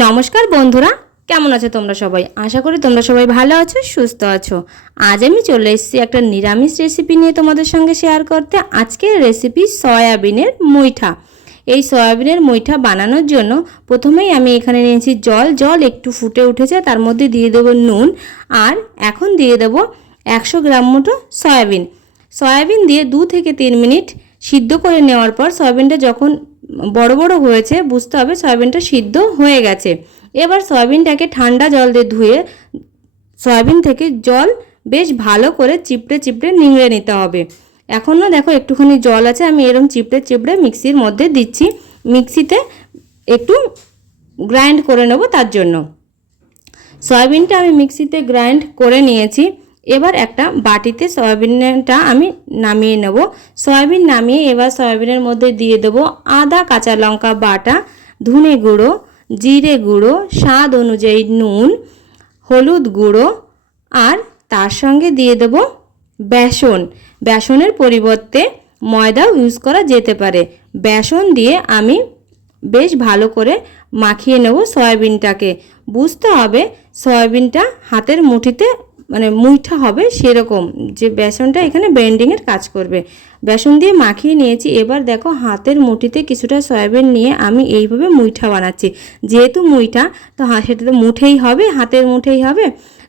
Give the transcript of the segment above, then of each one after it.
নমস্কার বন্ধুরা, কেমন আছো তোমরা সবাই? আশা করি তোমরা সবাই ভালো আছো, সুস্থ আছো। আজ আমি চলে এসেছি একটা নিরামিষ রেসিপি নিয়ে তোমাদের সঙ্গে শেয়ার করতে। আজকের রেসিপি সয়াবিনের মুইঠা। এই সয়াবিনের মুইঠা বানানোর জন্য প্রথমেই আমি এখানে নিয়েছি জল একটু ফুটে উঠেছে, তার মধ্যে দিয়ে দেবো নুন, আর এখন দিয়ে দেবো 100 গ্রাম মতো সয়াবিন দিয়ে 2 থেকে 3 মিনিট সিদ্ধ করে নেওয়ার পর সয়াবিনটা যখন বড় বড় হয়েছে বুঝতে হবে সয়াবিনটা সিদ্ধ হয়ে গেছে। এবার সয়াবিনটাকে ঠান্ডা জল দিয়ে ধুয়ে সয়াবিন থেকে জল বেশ ভালো করে চিপড়ে নিংড়ে নিতে হবে। এখনও দেখো একটুখানি জল আছে, আমি এরকম চিপড়ে মিক্সির মধ্যে দিচ্ছি। মিক্সিতে একটু গ্রাইন্ড করে নেব, তার জন্য সয়াবিনটা আমি মিক্সিতে গ্রাইন্ড করে নিয়েছি। এবার একটা বাটিতে সয়াবিনটা আমি নামিয়ে নেব। সয়াবিন নামিয়ে এবার সয়াবিনের মধ্যে দিয়ে দেব আদা কাঁচা লঙ্কা বাটা, ধনে গুঁড়ো, জিরে গুঁড়ো, স্বাদ অনুযায়ী নুন, হলুদ গুঁড়ো, আর তার সঙ্গে দিয়ে দেব বেসনের পরিবর্তে ময়দাও ইউজ করা যেতে পারে। বেসন দিয়ে আমি বেশ ভালো করে মাখিয়ে নেব সয়াবিনটাকে। বুঝতে হবে সয়াবিনটা হাতের মুঠিতে মানে মুইঠা হবে সেরকম, যে বেসনটা এখানে বেন্ডিংয়ের কাজ করবে। বেসন দিয়ে মাখিয়ে নিয়েছি। এবার দেখো হাতের মুঠিতে কিছুটা সয়াবিন নিয়ে আমি এইভাবে মুইঠা বানাচ্ছি। যেহেতু মুইঠা তো সেটা তো মুঠেই হবে, হাতের মুঠেই হবে।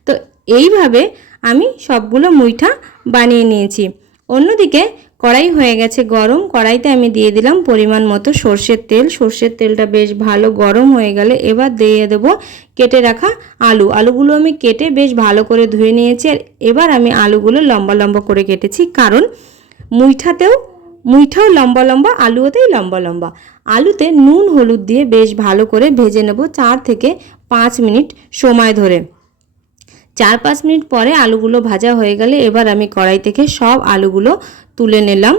তো এইভাবে আমি সবগুলো মুইঠা বানিয়ে নিয়েছি। অন্যদিকে কড়াই হয়ে গেছে গরম। কড়াইতে আমি দিয়ে দিলাম পরিমাণ মতো সর্ষের তেলটা বেশ ভালো গরম হয়ে গেলে এবার দিয়ে দেবো কেটে রাখা আলুগুলো আমি কেটে বেশ ভালো করে ধুয়ে নিয়েছি। আর এবার আমি আলুগুলো লম্বা লম্বা করে কেটেছি, কারণ মুইঠাও লম্বা লম্বা, আলুতেই লম্বা লম্বা। আলুতে নুন হলুদ দিয়ে বেশ ভালো করে ভেজে নেব 4 থেকে 5 মিনিট সময় ধরে। 4-5 মিনিট পরে আলুগুলো ভাজা হয়ে গেলে এবার আমি কড়াই থেকে সব আলুগুলো তুলে নিলাম।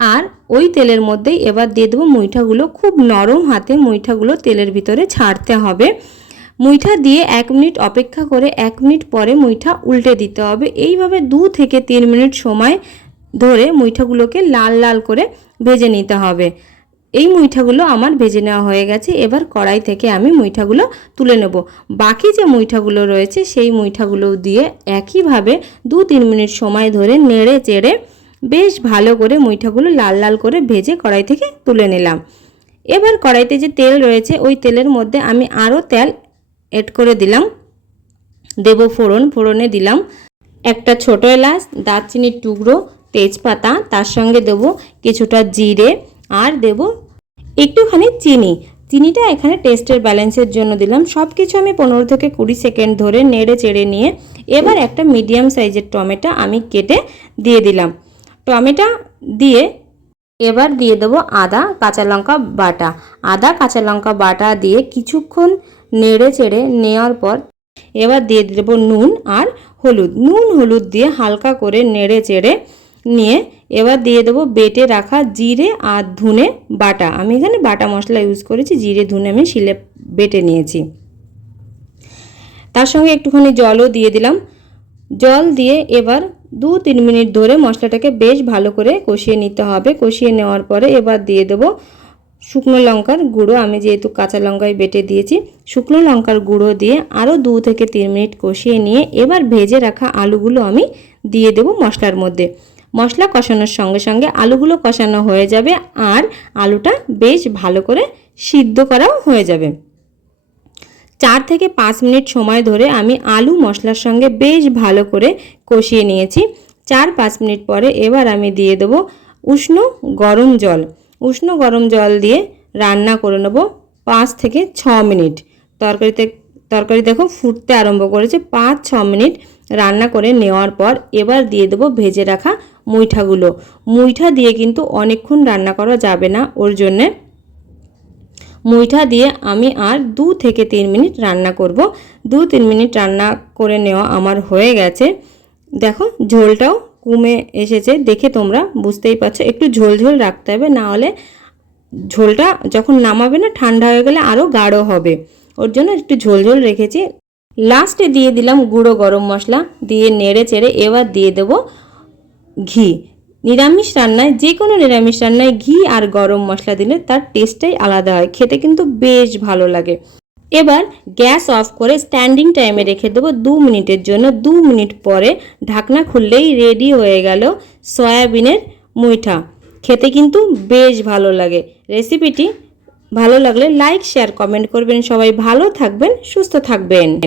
আর ওই তেলের মধ্যেই এবার দিয়ে দেবো মুইঠাগুলো। খুব নরম হাতে মুইঠাগুলো তেলের ভিতরে ছাড়তে হবে। মুইঠা দিয়ে 1 মিনিট অপেক্ষা করে 1 মিনিট পরে মুইঠা উল্টে দিতে হবে। এইভাবে 2 থেকে 3 মিনিট সময় ধরে মুইঠাগুলোকে লাল লাল করে ভেজে নিতে হবে। এই মুইঠাগুলো আমার ভেজে নেওয়া হয়ে গেছে। এবার কড়াই থেকে আমি মুইঠাগুলো তুলে নেব। বাকি যে মুইঠাগুলো রয়েছে সেই মুইঠাগুলো দিয়ে একইভাবে 2-3 মিনিট সময় ধরে নেড়ে চেড়ে বেশ ভালো করে মুইঠাগুলো লাল লাল করে ভেজে কড়াই থেকে তুলে নিলাম। এবার কড়াইতে যে তেল রয়েছে ওই তেলের মধ্যে আমি আরও তেল এড করে দিলাম। দেব ফোড়নে দিলাম একটা ছোট এলাচ, দারচিনির টুকরো, তেজপাতা, তার সঙ্গে দেব কিছুটা জিরে, আর দেব একটুখানি চিনিটা এখানে টেস্টের ব্যালেন্সের জন্য দিলাম। সব কিছু আমি 15 থেকে 20 সেকেন্ড ধরে নেড়ে চেড়ে নিয়ে এবার একটা মিডিয়াম সাইজের টমেটো আমি কেটে দিয়ে দিলাম। টমেটো দিয়ে এবার দিয়ে দেবো আদা কাঁচা লঙ্কা বাটা দিয়ে কিছুক্ষণ নেড়ে চেড়ে নেওয়ার পর এবার দিয়ে দেবো নুন হলুদ দিয়ে হালকা করে নেড়ে চেড়ে নিয়ে এবার দিয়ে দেবো বেটে রাখা জিরে আর ধনে বাটা। আমি এখানে বাটা মশলা ইউজ করেছি, জিরে ধনে আমি শিলে বেটে নিয়েছি। তার সঙ্গে একটুখানি জলও দিয়ে দিলাম। জল দিয়ে এবার 2-3 মিনিট ধরে মশলাটাকে বেশ ভালো করে কষিয়ে নিতে হবে। কষিয়ে নেওয়ার পরে এবার দিয়ে দেবো শুকনো লঙ্কার গুঁড়ো। আমি যেহেতু কাঁচা লঙ্কায় বেটে দিয়েছি, শুকনো লঙ্কার গুঁড়ো দিয়ে আরও 2 থেকে 3 মিনিট কষিয়ে নিয়ে এবার ভেজে রাখা আলুগুলো আমি দিয়ে দেবো মশলার মধ্যে। মশলা কষানোর সঙ্গে সঙ্গে আলুগুলো কষানো হয়ে যাবে আর আলুটা বেশ ভালো করে সিদ্ধ করাও হয়ে যাবে। 4 থেকে 5 মিনিট সময় ধরে আমি আলু মশলার সঙ্গে বেশ ভালো করে কষিয়ে নিয়েছি। 4-5 মিনিট পরে এবার আমি দিয়ে দেবো উষ্ণ গরম জল দিয়ে রান্না করে নেব 5 থেকে 6 মিনিট। তরকারি দেখো ফুটতে আরম্ভ করেছে। 5-6 মিনিট রান্না করে নেওয়ার পর এবার দিয়ে দেবো ভেজে রাখা মুইঠা দিয়ে কিন্তু অনেকক্ষণ রান্না করা যাবে না, ওর জন্যে মুইঠা দিয়ে আমি আর 2 থেকে 3 মিনিট রান্না করব। 2-3 মিনিট রান্না করে নেওয়া আমার হয়ে গেছে। দেখো ঝোলটাও কমে এসেছে, দেখে তোমরা বুঝতেই পারছো। একটু ঝোল রাখতে হবে, না হলে ঝোলটা যখন নামাবে না ঠান্ডা হয়ে গেলে আরও গাঢ় হবে, ওর জন্য একটু ঝোল রেখেছি। লাস্টে দিয়ে দিলাম গুঁড়ো গরম মশলা দিয়ে নেড়ে চেড়ে এবার দিয়ে দেবো ঘি। নিরামিষ রান্নায় যে কোনো নিরামিষ রান্নায় ঘি আর গরম মশলা দিলে তার টেস্টটাই আলাদা হয়, খেতে কিন্তু বেশ ভালো লাগে। এবার গ্যাস অফ করে স্ট্যান্ডিং টাইমে রেখে দেবো 2 মিনিটের জন্য। 2 মিনিট পরে ঢাকনা খুললেই রেডি হয়ে গেল সয়াবিনের মুইঠা। খেতে কিন্তু বেশ ভালো লাগে। রেসিপিটি ভালো লাগলে লাইক, শেয়ার, কমেন্ট করবেন। সবাই ভালো থাকবেন, সুস্থ থাকবেন।